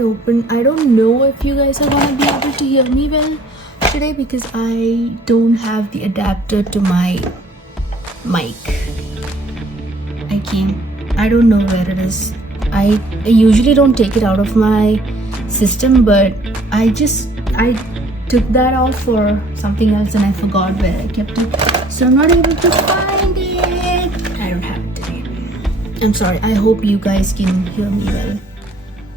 Open. I don't know if you guys are gonna be able to hear me well today because I don't have the adapter to my mic. I don't know where it is. I usually don't take it out of my system, but I took that out for something else and I forgot where I kept it, so I'm not able to find it. I don't have it today. I'm sorry. I hope you guys can hear me well.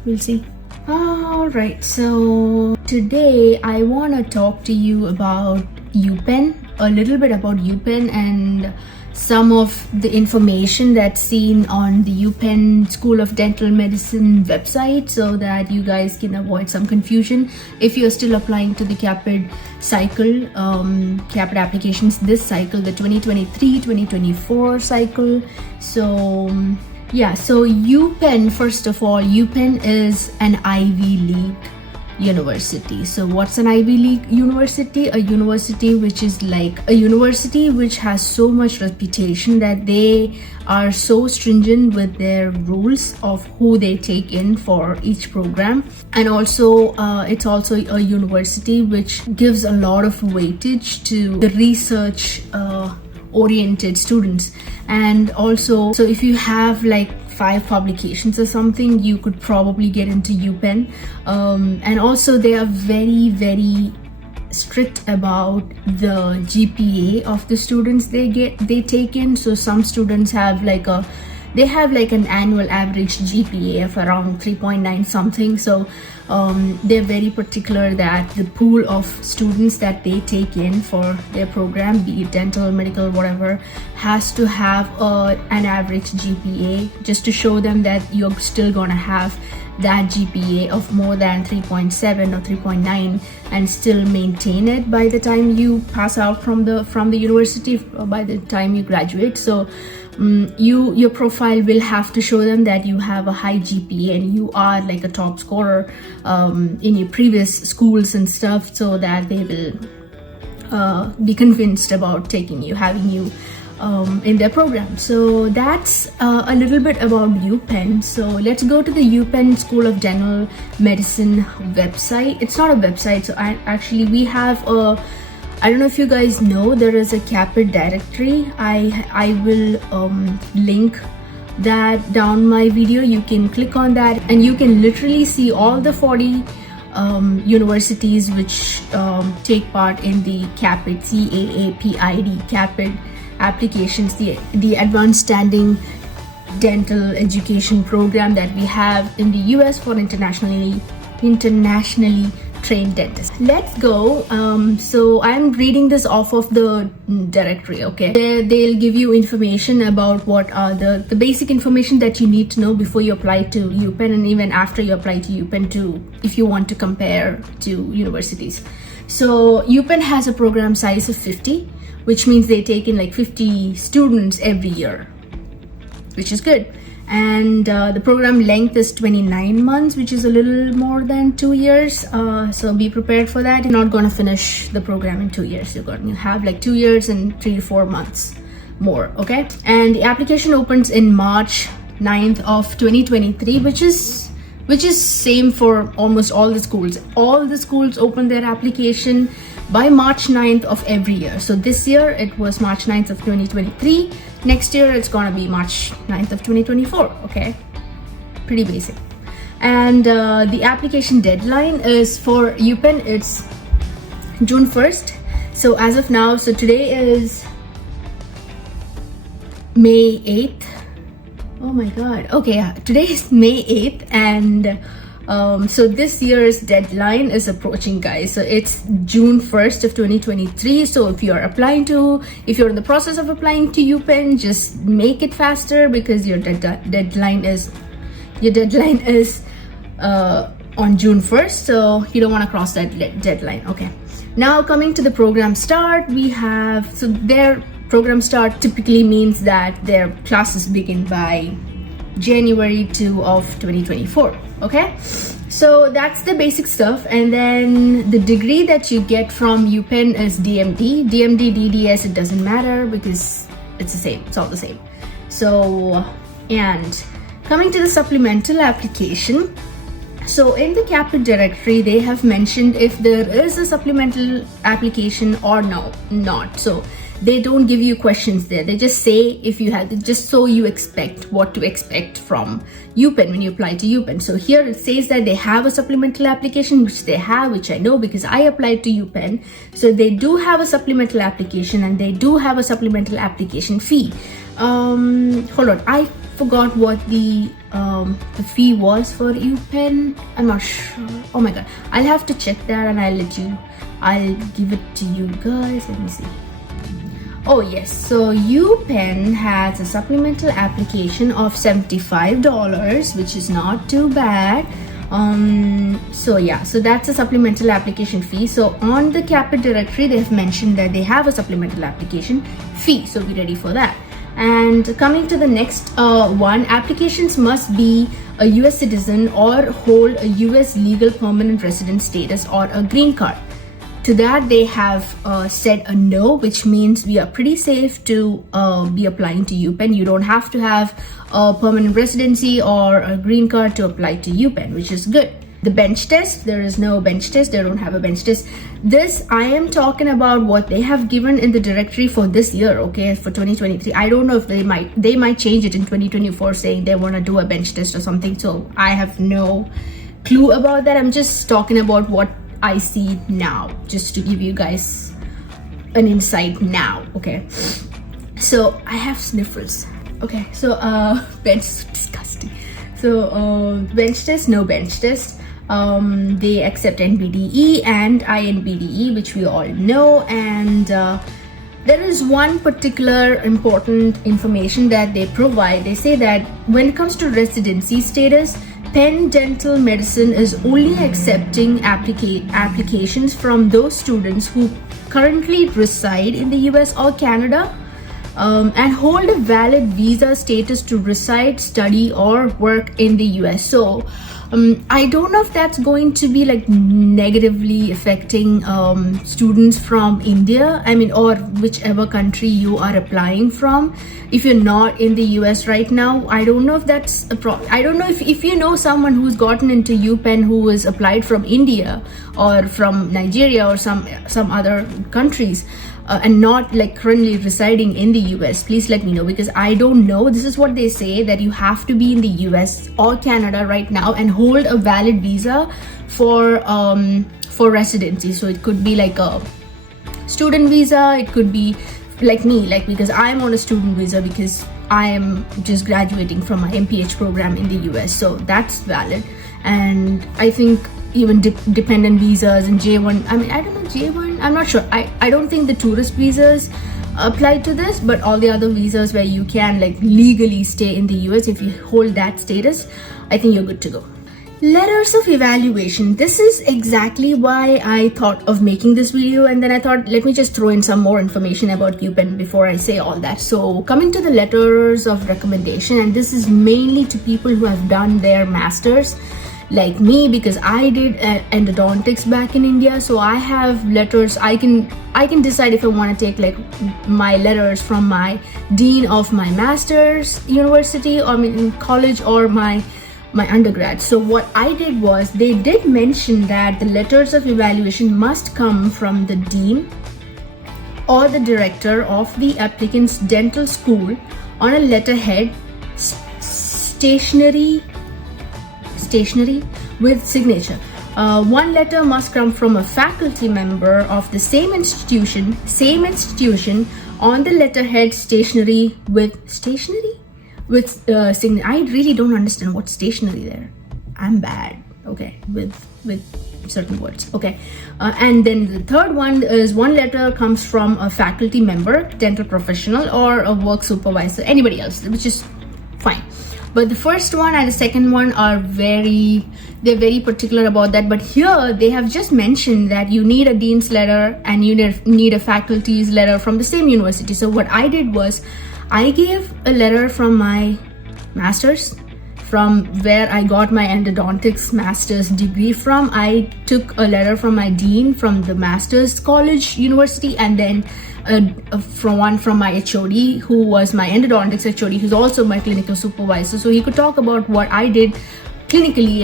We'll see. Alright, so today I want to talk to you about U.Penn, a little bit about U.Penn and some of the information that's seen on the U.Penn School of Dental Medicine website, so that you guys can avoid some confusion if you're still applying to the CAAPID cycle, CAAPID applications this cycle, the 2023-2024 cycle. So yeah, so U.Penn, first of all, U.Penn is an Ivy League university. So what's an Ivy League university? A university which is like a university which has so much reputation that they are so stringent with their rules of who they take in for each program. And also it's also a university which gives a lot of weightage to the research oriented students. And also, so if you have like 5 publications or something, you could probably get into U.Penn. And also they are very, very strict about the GPA of the students they take in. So some students have like an annual average GPA of around 3.9 something. So they're very particular that the pool of students that they take in for their program, be it dental, medical, whatever, has to have an average GPA, just to show them that you're still gonna have that GPA of more than 3.7 or 3.9 and still maintain it by the time you pass out from the university, by the time you graduate. So your profile will have to show them that you have a high GPA and you are like a top scorer in your previous schools and stuff, so that they will be convinced about having you in their program. So that's a little bit about U.Penn. So let's go to the U.Penn School of Dental Medicine website. It's not a website, so we have a, I don't know if you guys know, there is a CAAPID directory. I will link that down my video. You can click on that and you can literally see all the 40 universities which take part in the CAAPID, CAAPID, CAAPID applications, the Advanced Standing Dental Education program that we have in the US for internationally trained dentists. Let's go. So I'm reading this off of the directory, okay? They'll give you information about what are the basic information that you need to know before you apply to U.Penn, and even after you apply to U.Penn too, if you want to compare to universities. So U.Penn has a program size of 50, which means they take in like 50 students every year, which is good. And the program length is 29 months, which is a little more than 2 years. So be prepared for that. You're not going to finish the program in 2 years. You're going to have like 2 years and 3 to 4 months more, okay? And the application opens in March 9th of 2023, which is same for almost all the schools. All the schools open their application by March 9th of every year. So this year it was March 9th of 2023. Next year it's gonna be March 9th of 2024, okay? Pretty basic. And the application deadline is for U.Penn, it's June 1st. So as of now, so today is May 8th. Oh my god. Okay, yeah. Today is May 8th and so this year's deadline is approaching, guys. So it's June 1st of 2023. So if you're in the process of applying to U.Penn, just make it faster because your deadline is on June 1st. So you don't want to cross that deadline. Okay. Now coming to the program start, so their program start typically means that their classes begin by January 2 of 2024. Okay, so that's the basic stuff. And then the degree that you get from U.Penn is DMD, DDS, it doesn't matter because it's the same, it's all the same. So, and coming to the supplemental application, So in the CAAPID directory, they have mentioned if there is a supplemental application or not. So they don't give you questions there. They just say if you have, just so you expect what to expect from U.Penn when you apply to U.Penn. So here it says that they have a supplemental application, which they have, which I know because I applied to U.Penn. So they do have a supplemental application and they do have a supplemental application fee. Hold on, I forgot what the fee was for U.Penn. I'm not sure. Oh my god, I'll have to check that and I'll give it to you guys. Let me see. Oh yes, so U.Penn has a supplemental application of $75, which is not too bad. So yeah, so that's a supplemental application fee. So on the CAAPID directory, they have mentioned that they have a supplemental application fee, so be ready for that. And coming to the next one, applications must be a US citizen or hold a US legal permanent resident status or a green card. To that, they have said a no, which means we are pretty safe to be applying to U.Penn. You don't have to have a permanent residency or a green card to apply to U.Penn, which is good. The bench test, there is no bench test. They don't have a bench test. This, I am talking about what they have given in the directory for this year, okay, for 2023. I don't know if they might change it in 2024, saying they want to do a bench test or something. So I have no clue about that. I'm just talking about what I see now, just to give you guys an insight now. Okay, so I have sniffles. Okay, so bench, disgusting. So bench test, no bench test. They accept NBDE and INBDE, which we all know. And there is one particular important information that they provide. They say that when it comes to residency status, Penn Dental Medicine is only accepting applications from those students who currently reside in the US or Canada and hold a valid visa status to reside, study, or work in the US. So I don't know if that's going to be like negatively affecting students from India, I mean, or whichever country you are applying from. If you're not in the US right now, I don't know if that's a problem. I don't know if you know someone who's gotten into U.Penn who was applied from India or from Nigeria or some other countries and not like currently residing in the US, please let me know, because I don't know. This is what they say, that you have to be in the US or Canada right now and hold a valid visa for residency. So it could be like a student visa, it could be like me, like because I'm on a student visa because I am just graduating from my MPH program in the US, so that's valid. And I think even dependent visas and J1, I mean, I don't know, J1, I'm not sure. I don't think the tourist visas apply to this, but all the other visas where you can like legally stay in the US, if you hold that status, I think you're good to go. Letters of evaluation. This is exactly why I thought of making this video, and then I thought, let me just throw in some more information about U.Penn before I say all that. So coming to the letters of recommendation, and this is mainly to people who have done their masters like me, because I did endodontics back in India. So I have letters. I can decide if I want to take like my letters from my dean of my master's university, or in college, or my undergrad. So what I did was, they did mention that the letters of evaluation must come from the dean or the director of the applicant's dental school on a letterhead, stationery with signature. One letter must come from a faculty member of the same institution on the letterhead, stationery with signature. I really don't understand what's stationery there. I'm bad, okay, with certain words, okay. And then the third one is, one letter comes from a faculty member, dental professional, or a work supervisor, anybody else, which is fine. But the first one and the second one are they're very particular about that. But here they have just mentioned that you need a dean's letter and you need a faculty's letter from the same university. So what I did was, I gave a letter from my master's, from where I got my endodontics master's degree from. I took a letter from my dean from the master's college university, and then from my HOD, who was my endodontics HOD, who's also my clinical supervisor. So he could talk about what I did clinically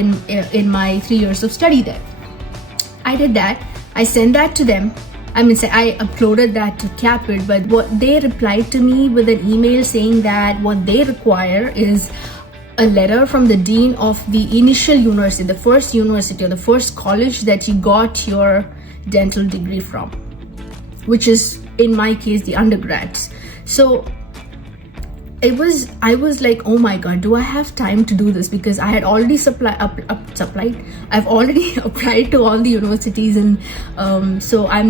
in my 3 years of study there. I did that. I sent that to them. I uploaded that to CAAPID, but what they replied to me with an email saying that what they require is a letter from the dean of the initial university, the first university or the first college that you got your dental degree from, which is in my case the undergrads. So I was like, oh my god, do I have time to do this? Because I had already I've already applied to all the universities, and so I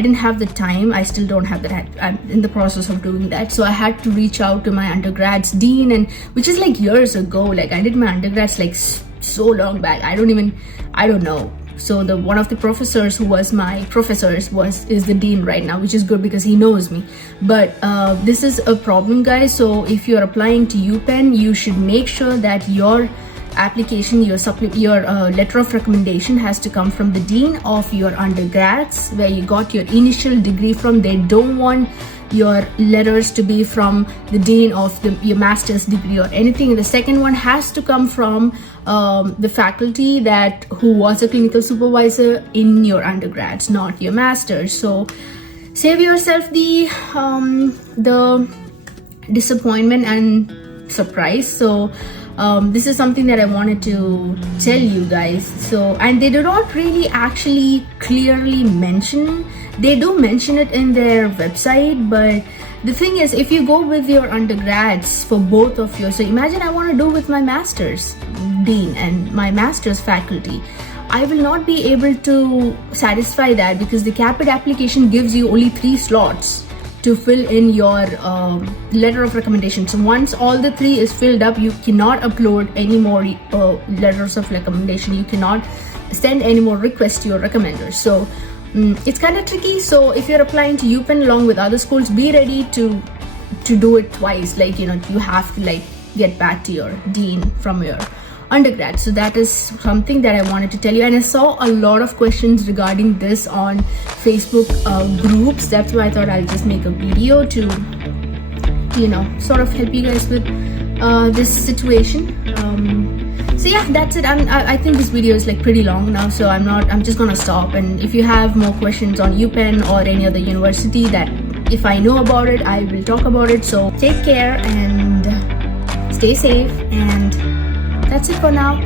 didn't have the time. I still don't have that. I'm in the process of doing that. So I had to reach out to my undergrads dean, and which is like years ago. Like I did my undergrads like so long back. I don't know. So one of the professors who was my professors is the dean right now, which is good because he knows me. But this is a problem, guys. So if you're applying to U.Penn, you should make sure that your application, your letter of recommendation has to come from the dean of your undergrads, where you got your initial degree from. They don't want your letters to be from the dean of your master's degree or anything. The second one has to come from the faculty who was a clinical supervisor in your undergrads, not your master's. So save yourself the disappointment and surprise. So this is something that I wanted to tell you guys. So, and they do not really actually clearly mention. They do mention it in their website, but the thing is, if you go with your undergrads for both of you, so imagine I want to do with my master's dean and my master's faculty, I will not be able to satisfy that because the CAAPID application gives you only 3 slots to fill in your letter of recommendation. So once all the 3 is filled up, you cannot upload any more letters of recommendation. You cannot send any more requests to your recommenders. So it's kind of tricky. So if you're applying to U.Penn along with other schools, be ready to do it twice. Like, you have to like get back to your dean from your undergrad. So that is something that I wanted to tell you, and I saw a lot of questions regarding this on Facebook groups. That's why I thought I'll just make a video to sort of help you guys with this situation. So yeah, that's it. I think this video is like pretty long now, so I'm just gonna stop. And if you have more questions on U.Penn or any other university, that if I know about it, I will talk about it. So take care and stay safe, and that's it for now.